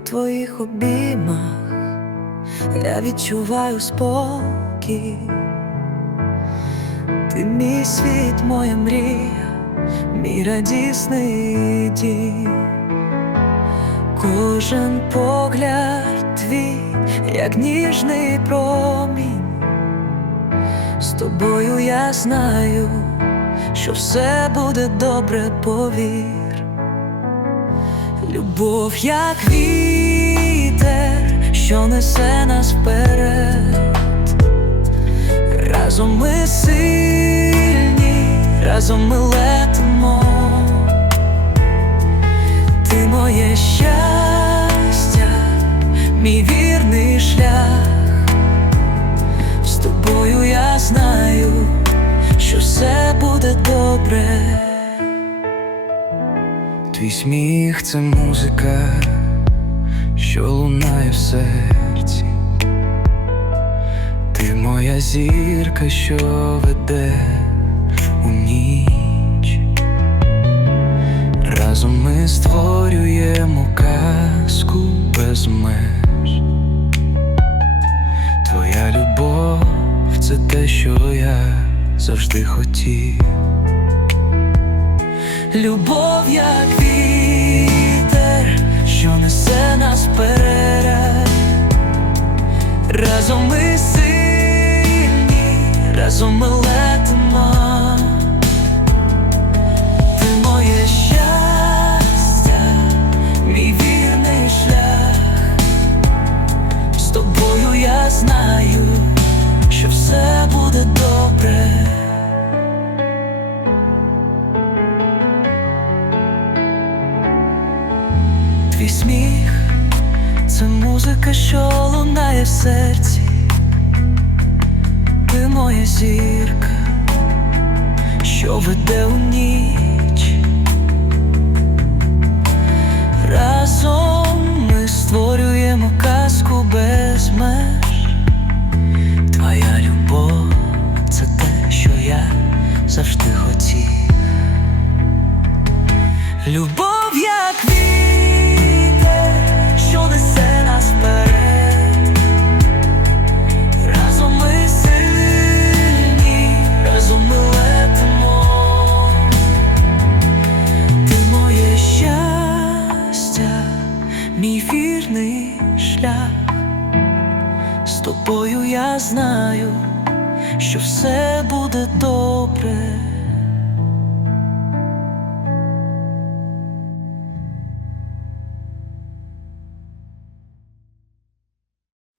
твоїх обіймах я відчуваю спокій. Ти мій світ, моя мрія, мій радісний дім. Кожен погляд твій, як ніжний промінь. З тобою я знаю, що все буде добре, повір. Любов, як вітер, що несе нас вперед. Разом ми сильні, разом ми летимо. Ти моє щастя, мій вірний шлях. З тобою я знаю, що все буде добре. Твій сміх це музика, що лунає в серці. Ти моя зірка, що веде у ніч. Разом ми створюємо казку без меж. Твоя любов це те, що я завжди хотів. Любов, як вітер, що несе нас вперед. Разом ми сильні, разом ми летимо. Ти моє щастя, мій вірний шлях. З тобою я знаю, що все буде добре. Твій сміх це музика, що лунає в серці. Ти моя зірка, що веде у ніч. Разом ми створюємо казку без меж. Твоя любов це те, що я завжди хотів. Любов, як вітер, шлях. З тобою я знаю, що все буде добре.